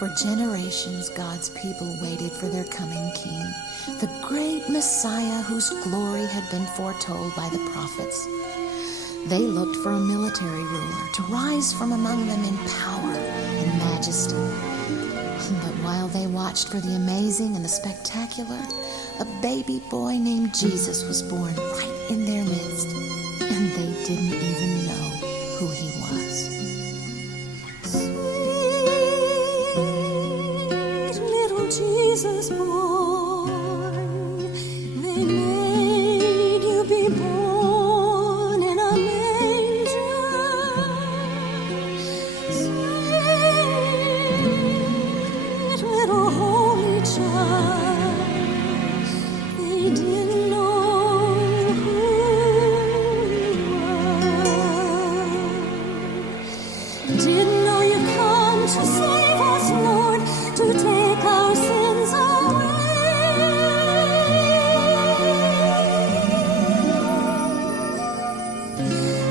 For generations, God's people waited for their coming king, the great Messiah whose glory had been foretold by the prophets. They looked for a military ruler to rise from among them in power and majesty. But while they watched for the amazing and the spectacular, a baby boy named Jesus was born right in their midst, and they didn't even know who he was. Jesus born, they made you be born in a manger. Sweet little holy child, they didn't know who you were. Didn't know you'd come to save us, Lord, to take our sins away.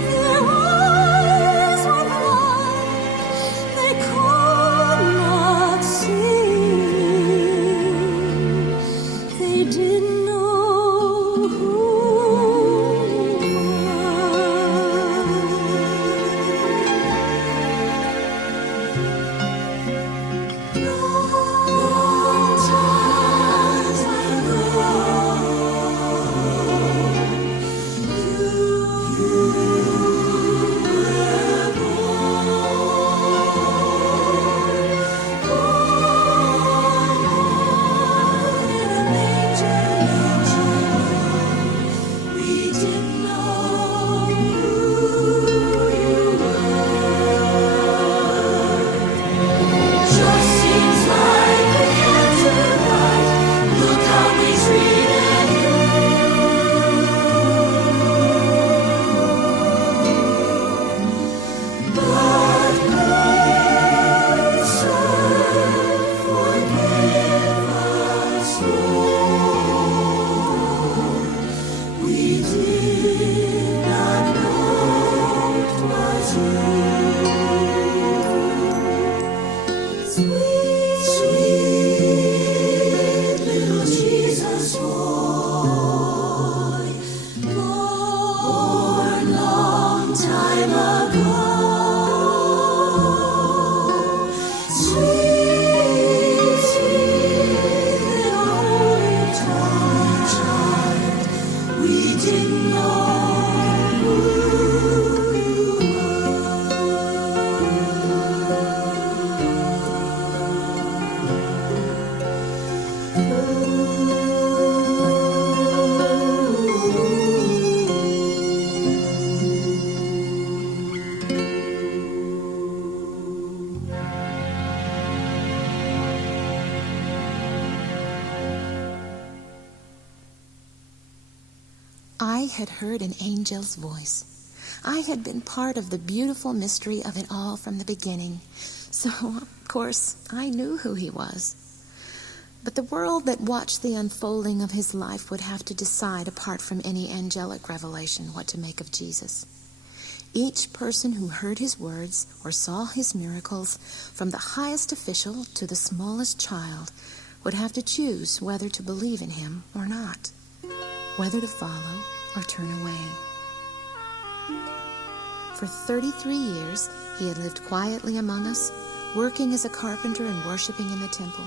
Their eyes were blind, they could not see. They didn't know who you I had heard an angel's voice. I had been part of the beautiful mystery of it all from the beginning. So, of course, I knew who he was. But the world that watched the unfolding of his life would have to decide, apart from any angelic revelation, what to make of Jesus. Each person who heard his words or saw his miracles, from the highest official to the smallest child, would have to choose whether to believe in him or not, whether to follow or turn away. For 33 years, he had lived quietly among us, working as a carpenter and worshiping in the temple.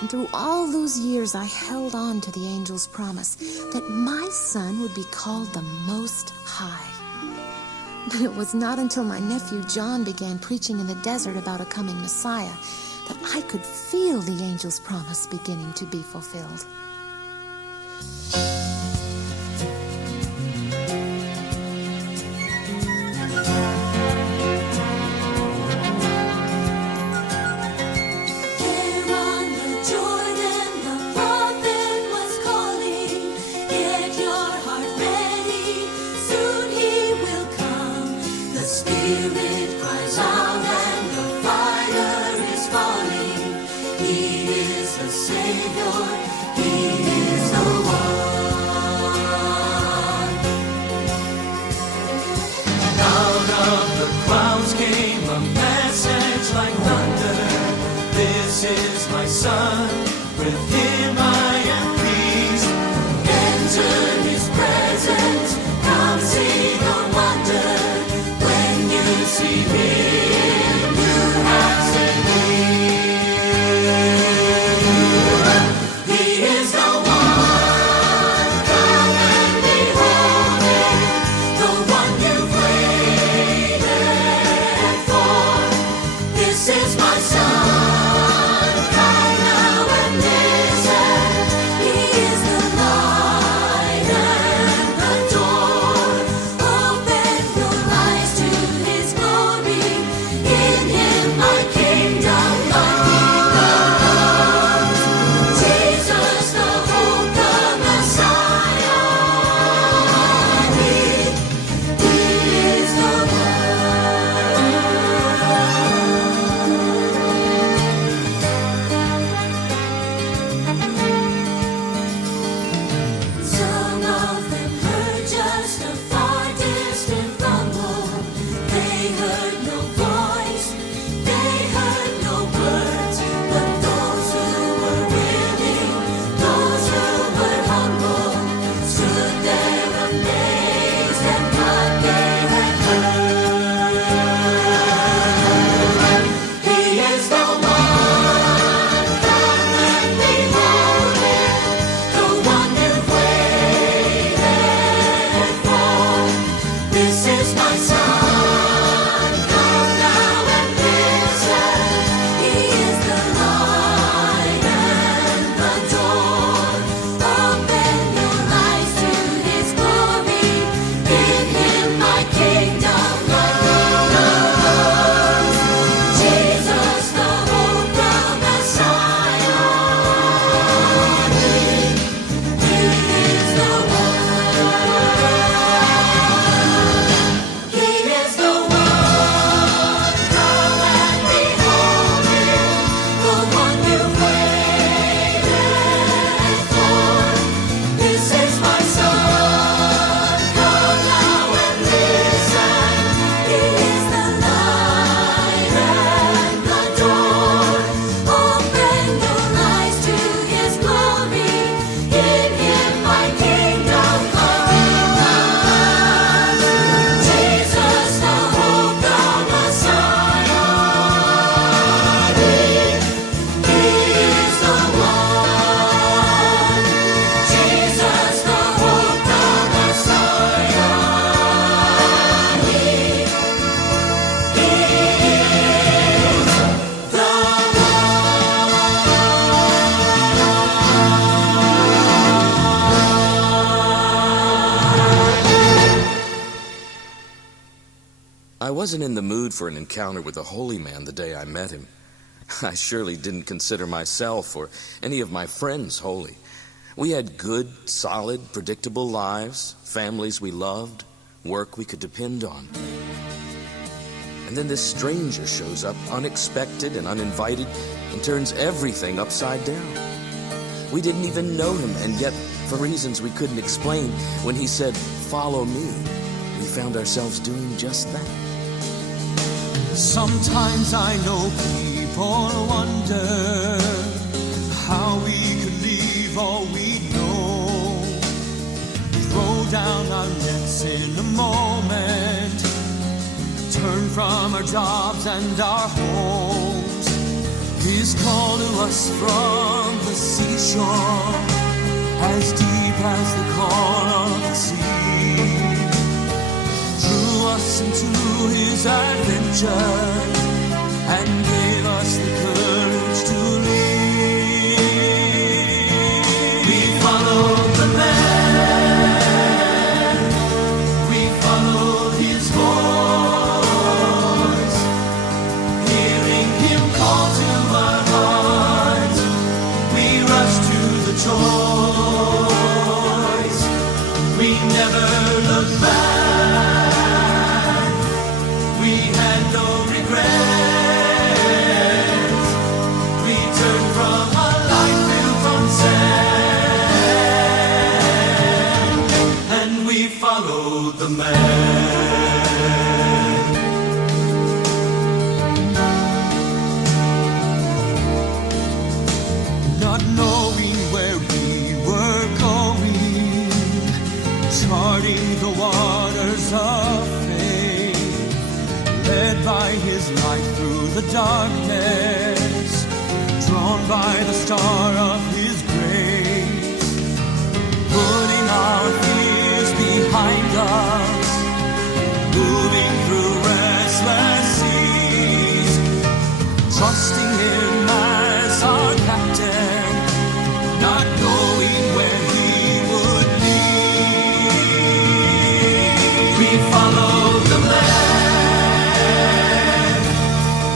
And through all those years, I held on to the angel's promise that my son would be called the Most High. But it was not until my nephew John began preaching in the desert about a coming Messiah that I could feel the angel's promise beginning to be fulfilled. This is my son, with him I am pleased. Enter his presence, come see the wonder. When you see him, you have seen me. He is the one, come and behold him, the one you've waited for. This is my son, come now and listen. He is the light and the door. Open your eyes to his glory. In him my kingdom comes. Jesus, the hope, the Messiah. He is the Some of them heard just a far distant rumble. They heard no voice, they heard no words. But those who were willing, those who were humble, stood there amazed at what they had heard. He is the one, come and behold him, the one you've waited for. This is my son, come now and listen. He is the light and the door. Open your eyes to his glory. In him my kingdom comes. Jesus, the hope, the Messiah. He is the one. He is the one. Come and behold him, the one you've waited for. This is my son. Come now and listen. He is the light and the door. Open your eyes to his glory. In him my kingdom comes. Jesus, the hope, the Messiah. He is the one. Jesus, the hope, the Messiah. He is the I wasn't in the mood for an encounter with a holy man the day I met him. I surely didn't consider myself or any of my friends holy. We had good, solid, predictable lives, families we loved, work we could depend on. And then this stranger shows up unexpected and uninvited and turns everything upside down. We didn't even know him, and yet, for reasons we couldn't explain, when he said, "Follow me," we found ourselves doing just that. Sometimes I know people wonder how we could leave all we know, throw down our nets in a moment, turn from our jobs and our homes. He's called to us from the seashore, as deep as the call of the sea, drew us into his adventure and gave us the courage to lead. We followed the man, we followed his voice, hearing him call to our hearts. We rushed to the choice, we never looked back. We had no regrets. We turned from a life built on sand, and we followed the man. parting the waters of faith, led by his light through the darkness, drawn by the star of his grace, putting our fears behind us, moving through restless seas, trusting him as our captain, not knowing where he would lead. We followed the man,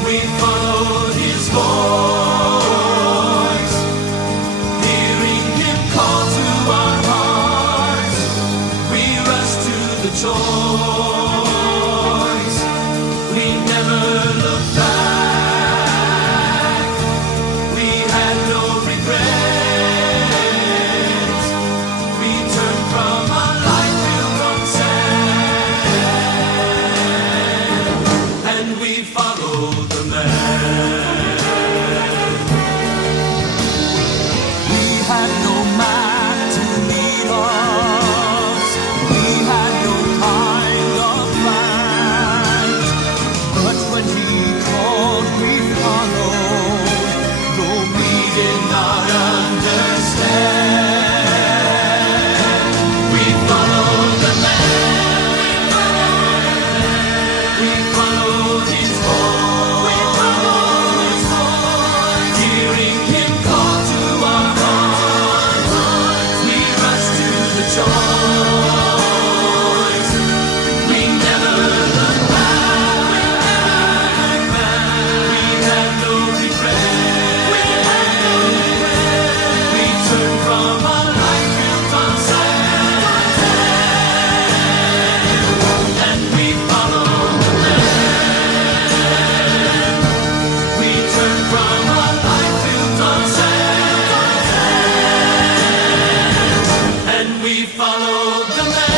we followed his voice, hearing him call to our hearts, we rushed to the choice, we never looked back, we had no regrets, we turned from a life built on sand, and we followed the man. We had no map to lead us, we had no kind of plans, but when he called we followed, though we did not understand. We followed the man, we followed his voice, hearing him call to our hearts, we rushed to the choice, we never looked back, we had no regret, we turned from a life built on sand, and we followed the man. We turned from a life built on sand, and we followed the man.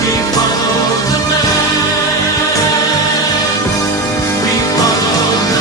We followed the man. We followed the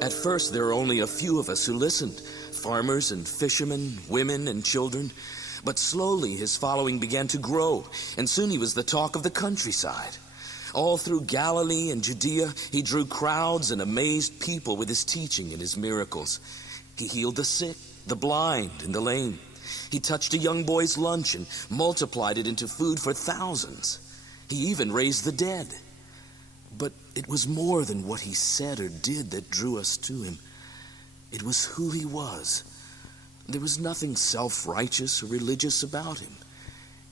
At first, there were only a few of us who listened, farmers and fishermen, women and children. But slowly his following began to grow, and soon he was the talk of the countryside. All through Galilee and Judea, he drew crowds and amazed people with his teaching and his miracles. He healed the sick, the blind, and the lame. He touched a young boy's lunch and multiplied it into food for thousands. He even raised the dead. But it was more than what he said or did that drew us to him. It was who he was. There was nothing self-righteous or religious about him.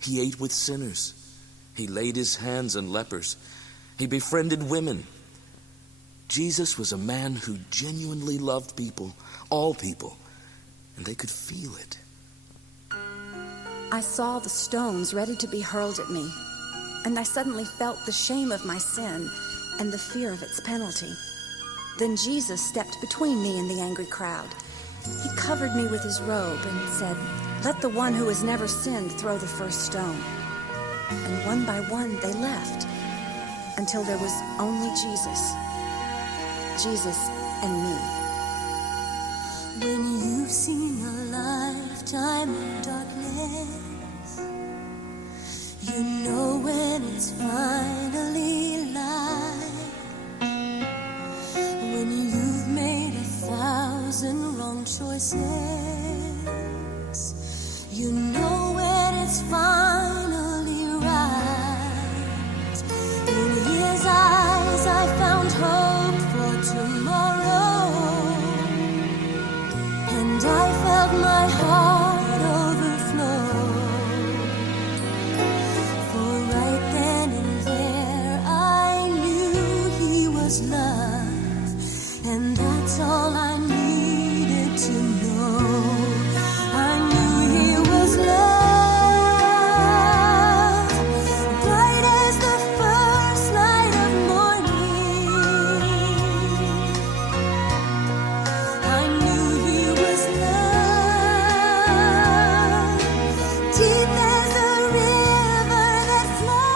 He ate with sinners. He laid his hands on lepers. He befriended women. Jesus was a man who genuinely loved people, all people, and they could feel it. I saw the stones ready to be hurled at me, and I suddenly felt the shame of my sin and the fear of its penalty. Then Jesus stepped between me and the angry crowd. He covered me with his robe and said, "Let the one who has never sinned throw the first stone." And one by one they left, until there was only Jesus and me. When you've seen a lifetime of darkness, you know when it's finally light. When you've made 1,000 wrong choices, you know when it's finally right. In his eyes I found hope for tomorrow, and I felt my heart overflow. For right then and there I knew he was love, and that's all I knew. to know. I knew he was love, bright as the first light of morning. I knew he was love, deep as a river that flows.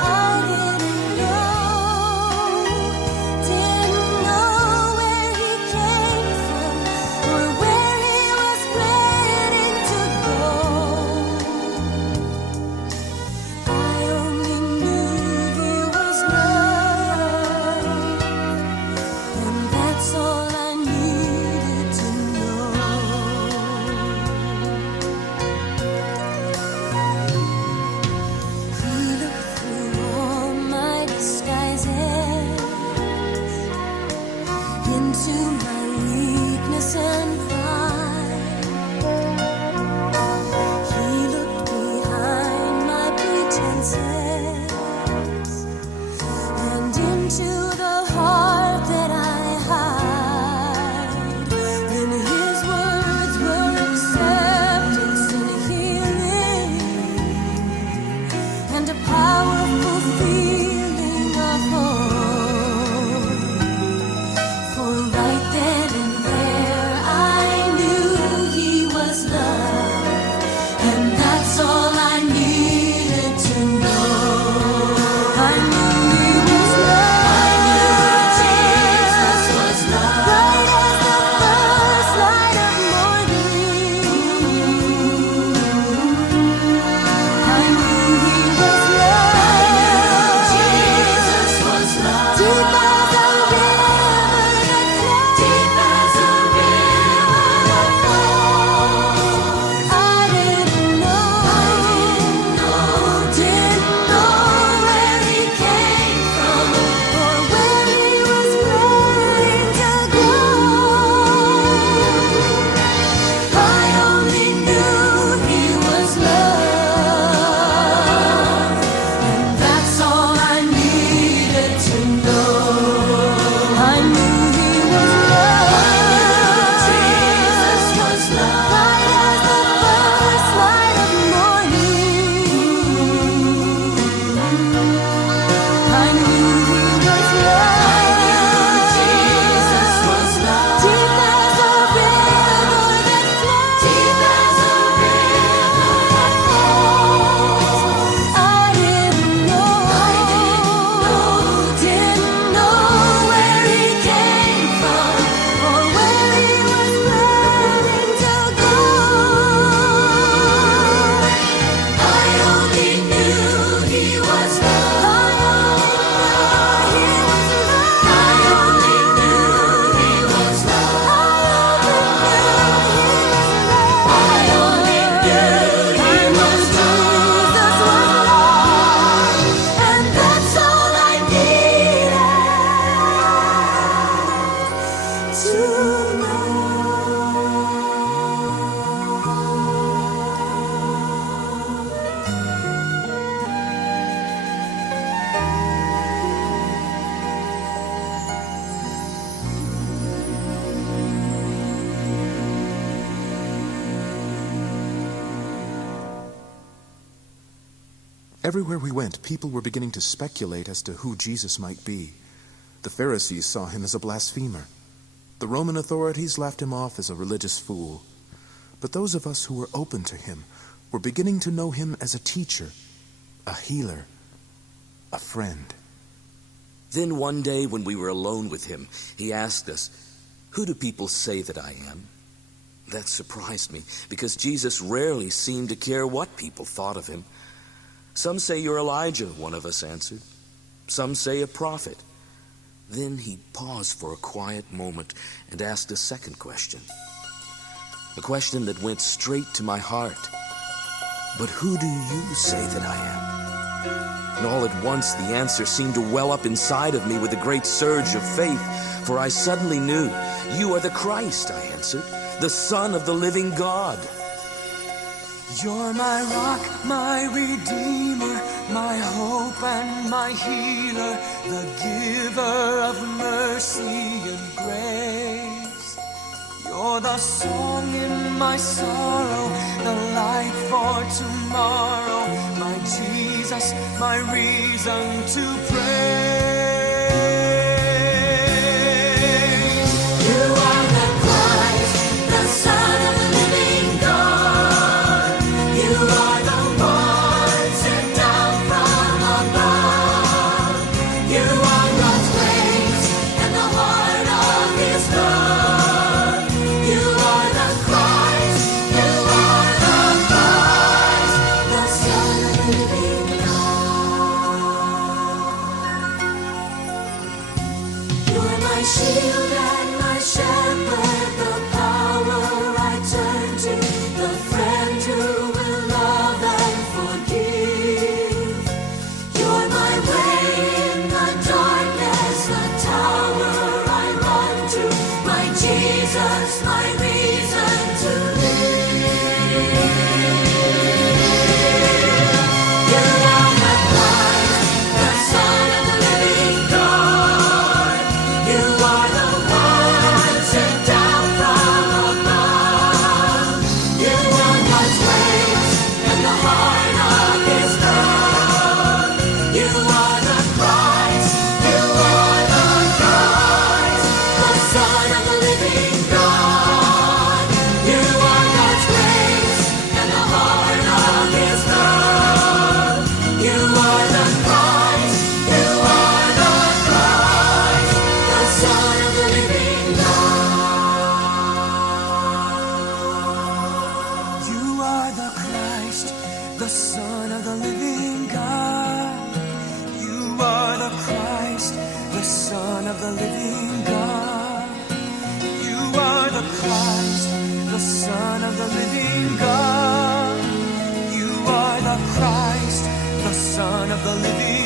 I didn't know where he came from or where he was planning to go. I only knew he was love, and that's all I needed to know. He looked through all my disguises into my weakness and pride. He looked behind my pretenses and into the heart that I hide. Then his words were acceptance and healing, and a powerful feeling of hope. For right then and there I knew he was love, and that's all I needed to know. I knew he was love. Jesus was love, bright as the first light of morning. I knew he was love. Jesus was love, deep as a river that flows. Deep as a river that flows. I didn't know where he came from or where he was planning to go. I only knew he was love, and that's all I needed to know. I knew he was love. Jesus was love, bright as the first light of morning. I knew he was love. Jesus was love, deep as a river that flows. Deep as a river that flows. I didn't know where he came from or where he was planning to go. I only knew he was love. I only knew he was love. I only knew he was love. And that's all I needed to know. Everywhere we went, people were beginning to speculate as to who Jesus might be. The Pharisees saw him as a blasphemer. The Roman authorities laughed him off as a religious fool. But those of us who were open to him were beginning to know him as a teacher, a healer, a friend. Then one day when we were alone with him, he asked us, "Who do people say that I am?" That surprised me, because Jesus rarely seemed to care what people thought of him. "Some say you're Elijah," one of us answered. "Some say a prophet." Then he paused for a quiet moment and asked a second question. A question that went straight to my heart. "But who do you say that I am?" And all at once the answer seemed to well up inside of me with a great surge of faith, for I suddenly knew, "You are the Christ," I answered, "the Son of the living God." You're my rock, my redeemer, my hope and my healer, the giver of mercy. mercy and grace. You're the song in my sorrow, the light for tomorrow. My Jesus, my reason to praise. You are the Christ, the Son of the living God. You are the one sent down from above. You are God's grace and the heart of His love. You are the Christ, you are the Christ, the Son of the living God. You are my shield and my shepherd, the power I turn to, the friend who will love and forgive. You're my way in the darkness, the tower I run to, my Jesus, my reason to live. You are the Christ, the Son of the living God. You are the one sent down from above. You are God's grace and the heart of His love. You are the Christ, you are the Christ, the Son of the living God. You are God's grace and the heart of His love. You are the Christ, you are the Christ, the Son of the living God. You are the Christ, the Son of the living God. You are the Christ, the Son of the living God. You are the Christ, the Son of the living God. You are the Christ, the Son of the living